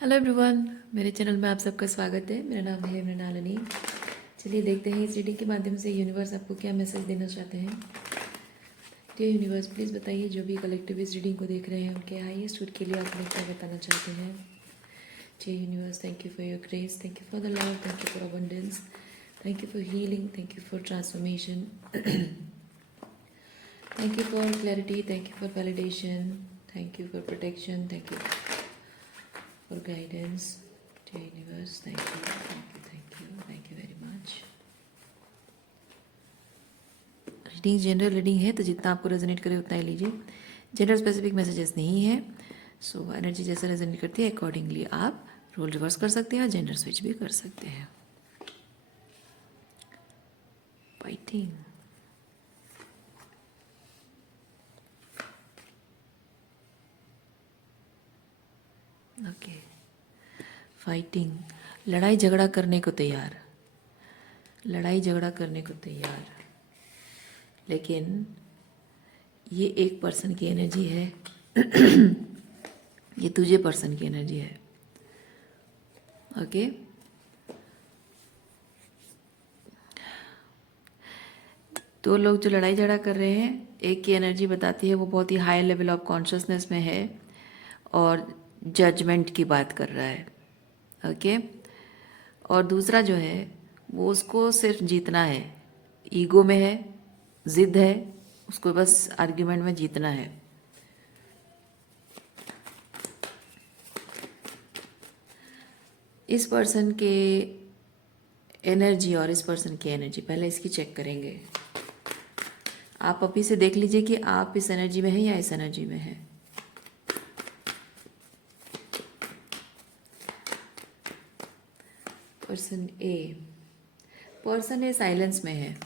Hello everyone, मेरे channel में आप सबका स्वागत है। मेरा नाम है मृणालिनी। चलिए देखते हैं इस रीडिंग के माध्यम से यूनिवर्स आपको क्या मैसेज देना चाहते हैं। डियर यूनिवर्स, प्लीज़ बताइए जो भी कलेक्टिव इस रीडिंग को देख रहे हैं उनके हाईएस्ट गुड के लिए आप हमें क्या बताना चाहते हैं। Dear universe, thank you for your grace, thank you for the love, thank you for abundance, thank you for healing, thank you for transformation, thank you for clarity, thank you for validation, thank you for protection, thank you for guidance. Dear universe, thank you, thank you, thank you, thank you very much. Reading general reading है तो जितना आपको resonate करे उतना ही लीजिए। General specific messages नहीं है। So energy जैसा रेजोनेट करती है अकॉर्डिंगली आप रोल रिवर्स कर सकते हैं और जेंडर स्विच भी कर सकते हैं। Fighting, okay. फाइटिंग, लड़ाई झगड़ा करने को तैयार, लड़ाई झगड़ा करने को तैयार, लेकिन ये एक पर्सन की एनर्जी है। ये तुझे पर्सन की एनर्जी है। ओके, दो लोग जो लड़ाई झगड़ा कर रहे हैं, एक की एनर्जी बताती है वो बहुत ही हाई लेवल ऑफ कॉन्शियसनेस में है और जजमेंट की बात कर रहा है। ओके, और दूसरा जो है वो उसको सिर्फ जीतना है, ईगो में है, जिद है, उसको बस आर्ग्यूमेंट में जीतना है। इस पर्सन के एनर्जी और इस पर्सन की एनर्जी पहले इसकी चेक करेंगे। आप अभी से देख लीजिए कि आप इस एनर्जी में हैं या इस एनर्जी में हैं। पर्सन ए साइलेंस में है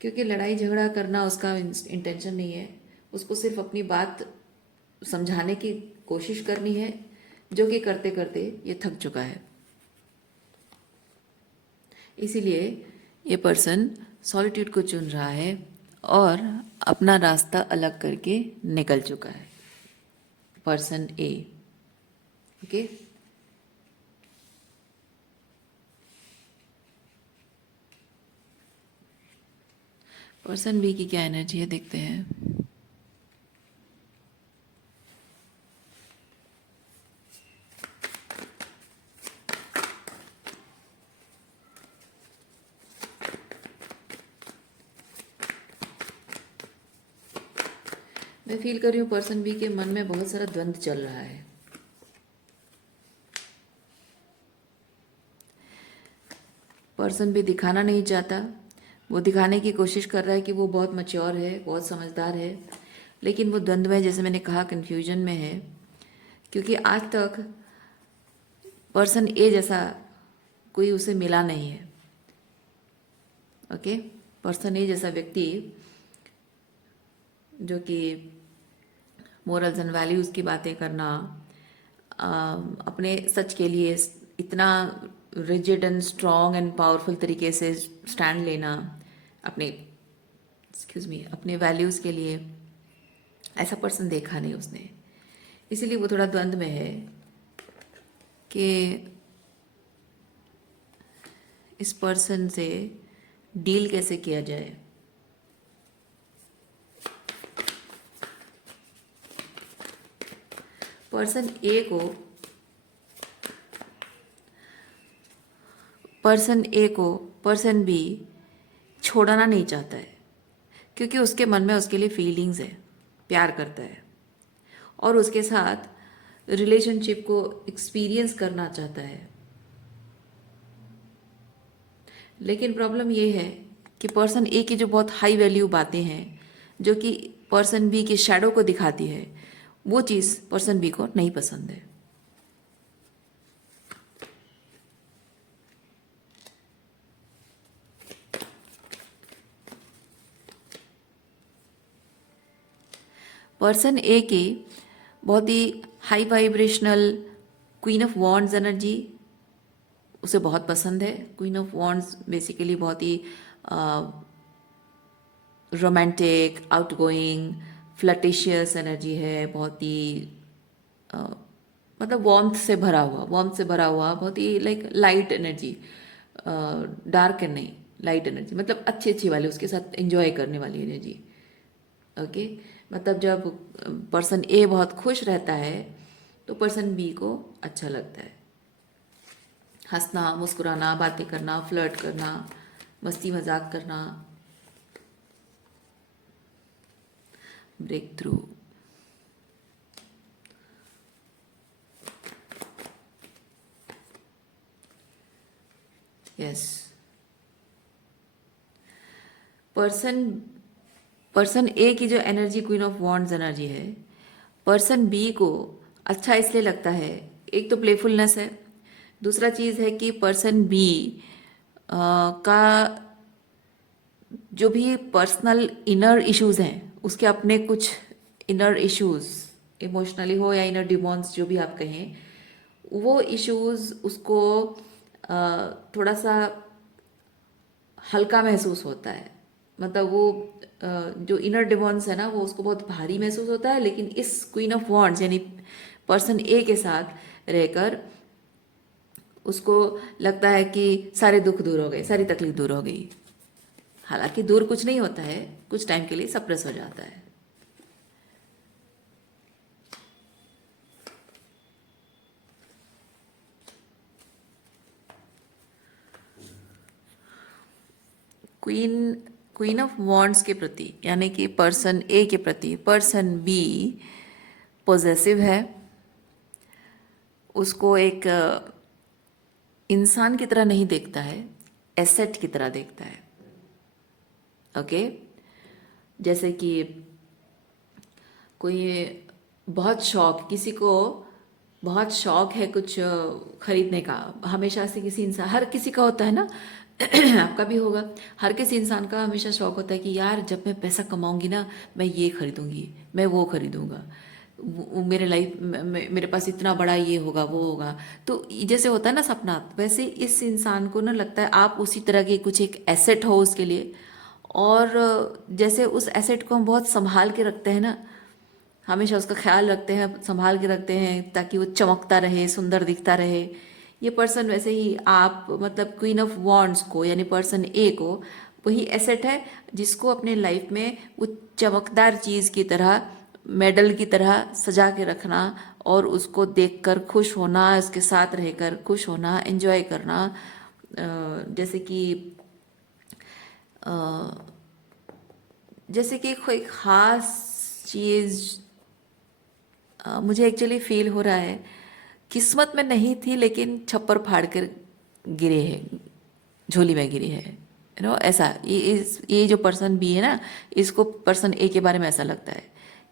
क्योंकि लड़ाई झगड़ा करना उसका इंटेंशन नहीं है। उसको सिर्फ अपनी बात समझाने की कोशिश करनी है, जो कि करते करते ये थक चुका है। इसीलिए ये पर्सन सॉलिट्यूड को चुन रहा है और अपना रास्ता अलग करके निकल चुका है। पर्सन ए, ओके। पर्सन बी की क्या एनर्जी है देखते हैं। मैं फील कर रही हूँ पर्सन बी के मन में बहुत सारा द्वंद्व चल रहा है। पर्सन भी दिखाना नहीं चाहता, वो दिखाने की कोशिश कर रहा है कि वो बहुत मैच्योर है, बहुत समझदार है, लेकिन वो द्वंद्व में, जैसे मैंने कहा, कन्फ्यूजन में है क्योंकि आज तक पर्सन ए जैसा कोई उसे मिला नहीं है। ओके, पर्सन ए जैसा व्यक्ति जो कि मोरल्स एंड वैल्यूज़ की बातें करना, अपने सच के लिए इतना rigid and strong and powerful तरीके से स्टैंड लेना, अपने अपने वैल्यूज़ के लिए, ऐसा पर्सन देखा नहीं उसने। इसीलिए वो थोड़ा द्वंद्व में है कि इस पर्सन से डील कैसे किया जाए। पर्सन ए को पर्सन बी छोड़ना नहीं चाहता है क्योंकि उसके मन में उसके लिए फीलिंग्स है, प्यार करता है और उसके साथ रिलेशनशिप को एक्सपीरियंस करना चाहता है। लेकिन प्रॉब्लम ये है कि पर्सन ए की जो बहुत हाई वैल्यू बातें हैं, जो कि पर्सन बी के शैडो को दिखाती है, वो चीज़ पर्सन बी को नहीं पसंद है। पर्सन ए की बहुत ही high vibrational queen of wands energy उसे बहुत पसंद है। क्वीन ऑफ वॉन्ड्स बेसिकली बहुत ही रोमांटिक, आउटगोइंग, फ्लटिशियस एनर्जी है, बहुत ही मतलब वार्मथ से भरा हुआ, बहुत ही लाइक लाइट एनर्जी, डार्क नहीं, लाइट एनर्जी, मतलब अच्छी अच्छी वाली, उसके साथ एंजॉय करने वाली एनर्जी। ओके, मतलब जब पर्सन ए बहुत खुश रहता है तो पर्सन बी को अच्छा लगता है। हंसना, मुस्कुराना, बातें करना, फ्लर्ट करना, मस्ती मजाक करना, break through. Yes, person person A की जो energy queen of wands energy है, पर्सन बी को अच्छा इसलिए लगता है, एक तो प्लेफुलनेस है, दूसरा चीज़ है कि पर्सन बी का जो भी पर्सनल इनर इश्यूज हैं, उसके अपने कुछ इनर इश्यूज, इमोशनली हो या इनर डिमॉन्स जो भी आप कहें, वो इश्यूज उसको थोड़ा सा हल्का महसूस होता है। मतलब वो जो इनर डिमॉन्स है ना, वो उसको बहुत भारी महसूस होता है, लेकिन इस क्वीन ऑफ वॉन्ड्स यानी पर्सन ए के साथ रहकर उसको लगता है कि सारे दुख दूर हो गए, सारी तकलीफ दूर हो गई। हालांकि दूर कुछ नहीं होता है, कुछ टाइम के लिए सप्रेस हो जाता है। क्वीन क्वीन ऑफ वॉन्ड्स के प्रति यानी कि पर्सन ए के प्रति पर्सन बी पॉजेसिव है, उसको एक इंसान की तरह नहीं देखता है, एसेट की तरह देखता है। ओके, जैसे कि कोई बहुत शौक, किसी को बहुत शौक है कुछ खरीदने का, हमेशा से किसी इंसान, हर किसी का होता है ना आपका भी होगा, हर किसी इंसान का हमेशा शौक होता है कि यार जब मैं पैसा कमाऊंगी ना, मैं ये खरीदूंगी, मैं वो खरीदूंगा, मेरे लाइफ मेरे पास इतना बड़ा ये होगा वो होगा। तो जैसे होता है ना सपना, वैसे इस इंसान को ना लगता है आप उसी तरह के कुछ एक एसेट हो उसके लिए। और जैसे उस एसेट को हम बहुत संभाल के रखते हैं ना, हमेशा उसका ख्याल रखते हैं, संभाल के रखते हैं ताकि वो चमकता रहे, सुंदर दिखता रहे। ये पर्सन वैसे ही आप मतलब क्वीन ऑफ वॉन्ड्स को यानी पर्सन ए को वही एसेट है जिसको अपने लाइफ में वो चमकदार चीज़ की तरह, मेडल की तरह सजा के रखना, और उसको देखकर खुश होना, उसके साथ रहकर खुश होना, एंजॉय करना। जैसे कि जैसे कि कोई खास चीज़ मुझे एक्चुअली फील हो रहा है, किस्मत में नहीं थी लेकिन छप्पर फाड़ कर गिरे हैं, झोली में गिरी है, ऐसा। ये जो पर्सन बी है ना, इसको पर्सन ए के बारे में ऐसा लगता है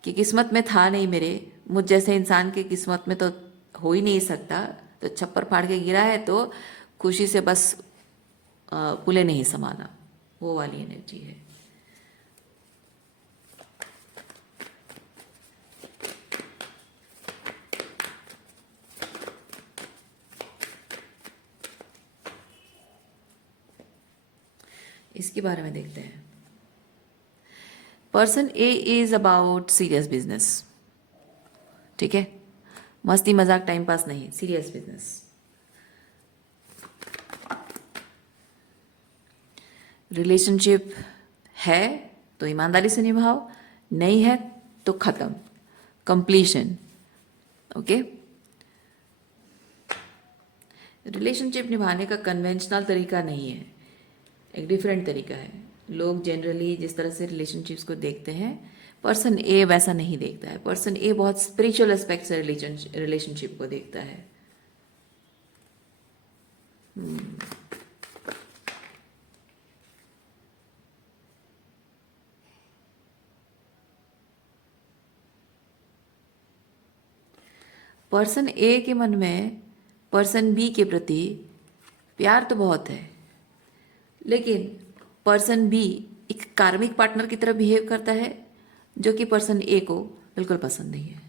कि किस्मत में था नहीं मेरे, मुझ जैसे इंसान की किस्मत में तो हो ही नहीं सकता, तो छप्पर फाड़ के गिरा है तो खुशी से बस पुले नहीं समाना, वो वाली एनर्जी है। इसके बारे में देखते हैं। Person A is about serious business, ठीक है, मस्ती मजाक टाइम पास नहीं, सीरियस बिजनेस। रिलेशनशिप है तो ईमानदारी से निभाओ, नहीं है तो खत्म, कंप्लीशन। ओके, रिलेशनशिप निभाने का कन्वेंशनल तरीका नहीं है, एक डिफरेंट तरीका है। लोग जनरली जिस तरह से रिलेशनशिप्स को देखते हैं, पर्सन ए वैसा नहीं देखता है। पर्सन ए बहुत स्पिरिचुअल एस्पेक्ट से रिलेशनशिप को देखता है। पर्सन ए के मन में पर्सन बी के प्रति प्यार तो बहुत है, लेकिन पर्सन बी एक कार्मिक पार्टनर की तरह बिहेव करता है जो कि पर्सन ए को बिल्कुल पसंद नहीं है।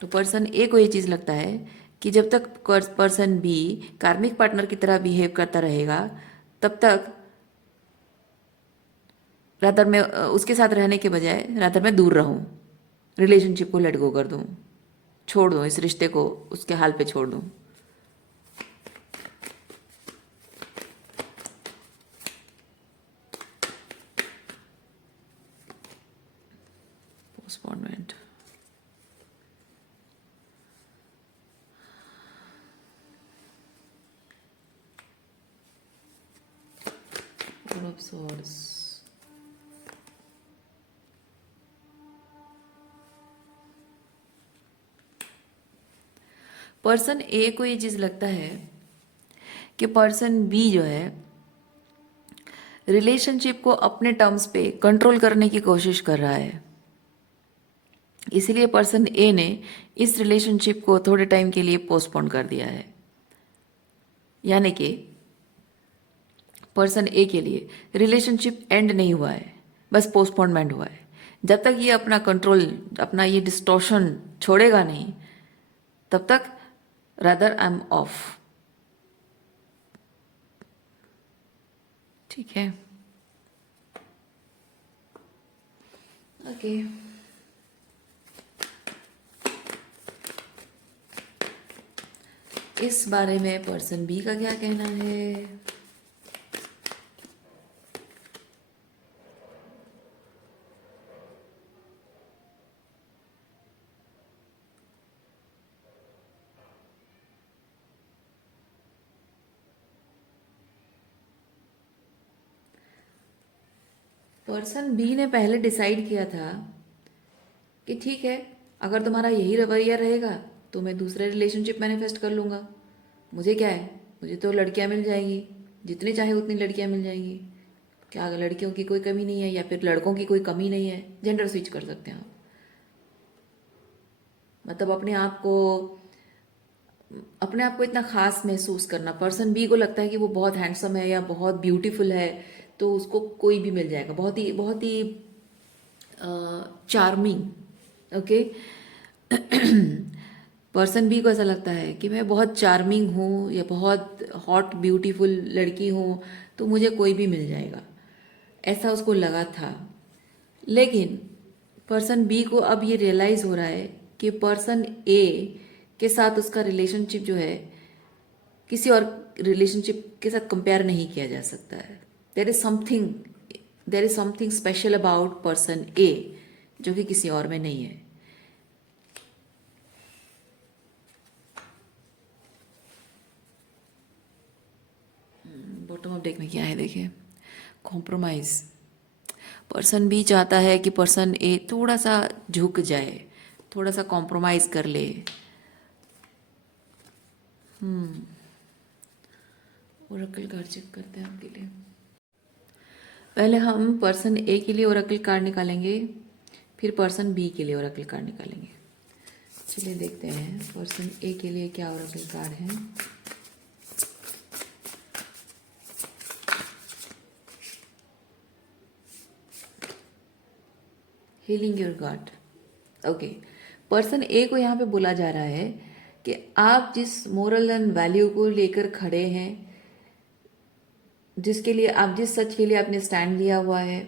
तो पर्सन ए को ये चीज़ लगता है कि जब तक पर्सन बी कार्मिक पार्टनर की तरह बिहेव करता रहेगा, तब तक रादर मैं उसके साथ रहने के बजाय रादर मैं दूर रहूं, रिलेशनशिप को लेट गो कर दूं, छोड़ दूं, इस रिश्ते को उसके हाल पे छोड़ दूं। Postponement, four of swords, person A को ये चीज लगता है कि पर्सन बी जो है रिलेशनशिप को अपने टर्म्स पे कंट्रोल करने की कोशिश कर रहा है, इसलिए पर्सन ए ने इस रिलेशनशिप को थोड़े टाइम के लिए पोस्टपोन कर दिया है। यानी कि पर्सन ए के लिए रिलेशनशिप एंड नहीं हुआ है, बस पोस्टपोनमेंट हुआ है। जब तक ये अपना कंट्रोल, अपना ये डिस्टॉर्शन छोड़ेगा नहीं, तब तक रादर आई एम ऑफ। ठीक है, ओके। इस बारे में पर्सन बी का क्या कहना है? पर्सन बी ने पहले डिसाइड किया था कि ठीक है, अगर तुम्हारा यही रवैया रहेगा तो मैं दूसरे रिलेशनशिप मैनिफेस्ट कर लूँगा, मुझे क्या है, मुझे तो लड़कियां मिल जाएंगी, जितनी चाहे उतनी लड़कियां मिल जाएंगी, क्या लड़कियों की कोई कमी नहीं है या फिर लड़कों की कोई कमी नहीं है, जेंडर स्विच कर सकते हैं आप। मतलब अपने आप को इतना खास महसूस करना। पर्सन बी को लगता है कि वो बहुत हैंडसम है या बहुत ब्यूटीफुल है, तो उसको कोई भी मिल जाएगा, बहुत ही चार्मिंग। ओके, पर्सन बी को ऐसा लगता है कि मैं बहुत चार्मिंग हूँ या बहुत हॉट ब्यूटीफुल लड़की हूँ, तो मुझे कोई भी मिल जाएगा, ऐसा उसको लगा था। लेकिन पर्सन बी को अब ये रियलाइज हो रहा है कि पर्सन ए के साथ उसका रिलेशनशिप जो है किसी और रिलेशनशिप के साथ कंपेयर नहीं किया जा सकता है। There is something special about person A जो कि किसी और में नहीं है। बॉटम ऑफ डेक में क्या है देखिए, कॉम्प्रोमाइज। पर्सन बी चाहता है कि पर्सन ए थोड़ा सा झुक जाए, थोड़ा सा कॉम्प्रोमाइज कर ले। ओरेकल कार्ड चेक करते हैं आपके लिए। पहले हम पर्सन ए के लिए ओरेकल कार्ड निकालेंगे, फिर पर्सन बी के लिए ओरेकल कार्ड निकालेंगे। चलिए देखते हैं पर्सन ए के लिए क्या ओरेकल कार्ड है। Healing your guard. Okay, person A को यहाँ पे बोला जा रहा है कि आप जिस मोरल एंड वैल्यू को लेकर खड़े हैं, जिसके लिए आप, जिस सच के लिए आपने स्टैंड लिया हुआ है,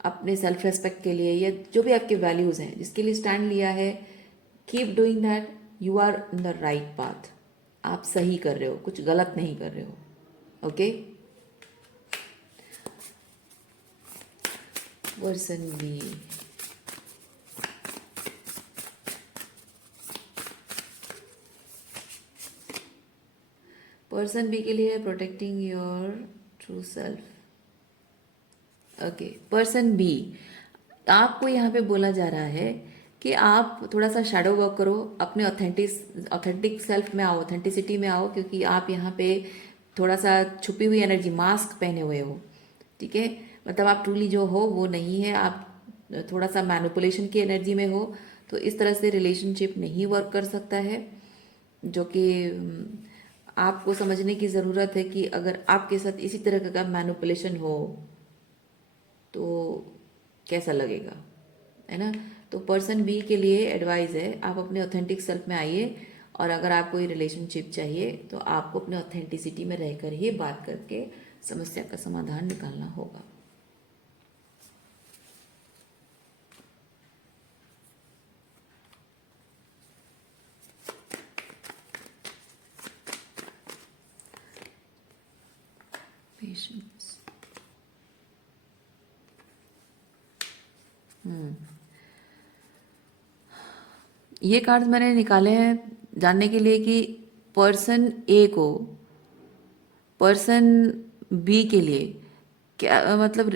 अपने सेल्फ रेस्पेक्ट के लिए या जो भी आपके वैल्यूज हैं जिसके लिए स्टैंड लिया है, keep doing that, you are in the right path. आप सही कर रहे हो, कुछ गलत नहीं कर रहे हो। Okay, person B. Person B के लिए protecting your true self. Okay, person B, आपको यहाँ पे बोला जा रहा है कि आप थोड़ा सा शैडो वर्क करो, अपने ऑथेंटिक सेल्फ में आओ, ऑथेंटिसिटी में आओ, क्योंकि आप यहाँ पे थोड़ा सा छुपी हुई एनर्जी, मास्क पहने हुए हो। ठीक है, मतलब आप ट्रूली जो हो वो नहीं है, आप थोड़ा सा मैनिपुलेशन की एनर्जी में हो, तो इस तरह से रिलेशनशिप नहीं वर्क कर सकता है। जो कि आपको समझने की ज़रूरत है कि अगर आपके साथ इसी तरह का मैनिपुलेशन हो तो कैसा लगेगा, है ना। तो पर्सन बी के लिए एडवाइस है, आप अपने ऑथेंटिक सेल्फ में आइए, और अगर आपको ये रिलेशनशिप चाहिए तो आपको अपने ऑथेंटिसिटी में रहकर ही बात करके समस्या का समाधान निकालना होगा। पेशेंस। ये कार्ड मैंने निकाले हैं जानने के लिए कि पर्सन ए को पर्सन बी के लिए क्या मतलब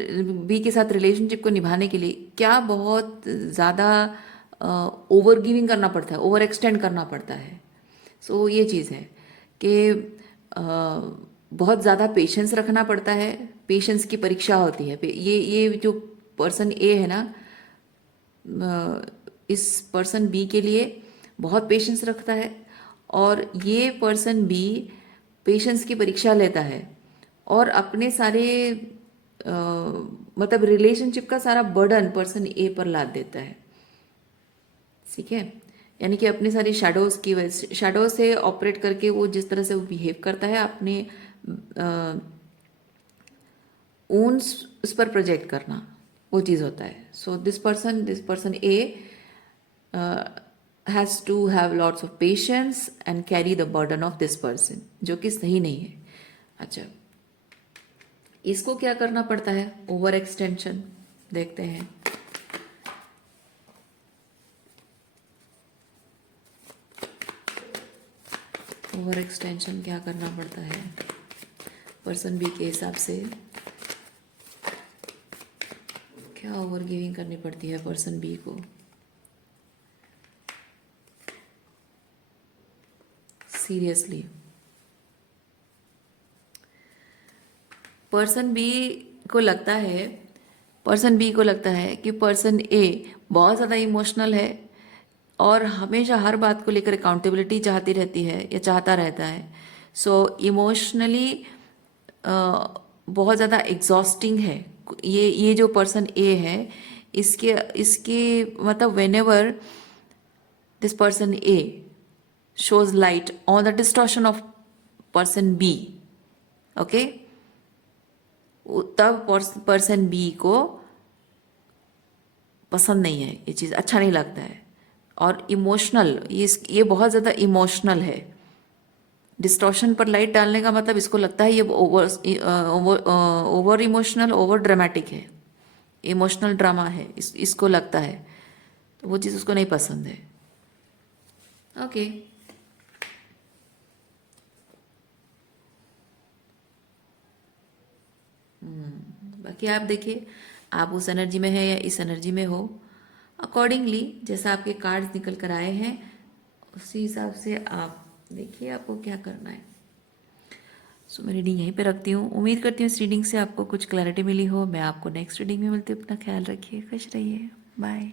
बी के साथ रिलेशनशिप को निभाने के लिए क्या बहुत ज़्यादा ओवर गिविंग करना पड़ता है, ओवर एक्सटेंड करना पड़ता है। सो ये चीज़ है कि बहुत ज़्यादा पेशेंस रखना पड़ता है, पेशेंस की परीक्षा होती है। ये जो पर्सन ए है ना, इस पर्सन बी के लिए बहुत पेशेंस रखता है और ये पर्सन बी पेशेंस की परीक्षा लेता है और अपने सारे मतलब रिलेशनशिप का सारा बर्डन पर्सन ए पर लाद देता है। ठीक है, यानी कि अपनी सारी शैडोज की वजह से, शैडो से ऑपरेट करके वो जिस तरह से वो बिहेव करता है अपने ओन उस पर प्रोजेक्ट करना, वो चीज़ होता है। So this person A has to have lots of patience and carry the burden of this person, जो कि सही नहीं है। अच्छा, इसको क्या करना पड़ता है? ओवर एक्सटेंशन देखते हैं। ओवर एक्सटेंशन क्या करना पड़ता है पर्सन बी के हिसाब से? क्या ओवर गिविंग करनी पड़ती है पर्सन बी को? सीरियसली पर्सन बी को लगता है कि पर्सन ए बहुत ज़्यादा इमोशनल है और हमेशा हर बात को लेकर अकाउंटेबिलिटी चाहती रहती है या चाहता रहता है। सो इमोशनली बहुत ज़्यादा एग्जॉस्टिंग है ये जो पर्सन ए है। इसके इसके मतलब whenever this person A shows light on the distortion of person B, okay, तब पर्सन बी को पसंद नहीं है, ये चीज़ अच्छा नहीं लगता है। और इमोशनल, ये बहुत ज़्यादा इमोशनल है। डिस्टॉर्शन पर लाइट डालने का मतलब इसको लगता है ये ओवर इमोशनल, ओवर ड्रामेटिक है, इमोशनल ड्रामा है, इसको लगता है, तो वो चीज़ उसको नहीं पसंद है। ओके बाकी आप देखिए, आप उस एनर्जी में है या इस एनर्जी में हो, अकॉर्डिंगली जैसा आपके कार्ड्स निकल कर आए हैं उसी हिसाब से आप देखिए आपको क्या करना है। सो मैं रीडिंग यहीं पे रखती हूँ। उम्मीद करती हूँ इस रीडिंग से आपको कुछ क्लैरिटी मिली हो। मैं आपको नेक्स्ट रीडिंग में मिलती हूँ। अपना ख्याल रखिए, खुश रहिए, बाय।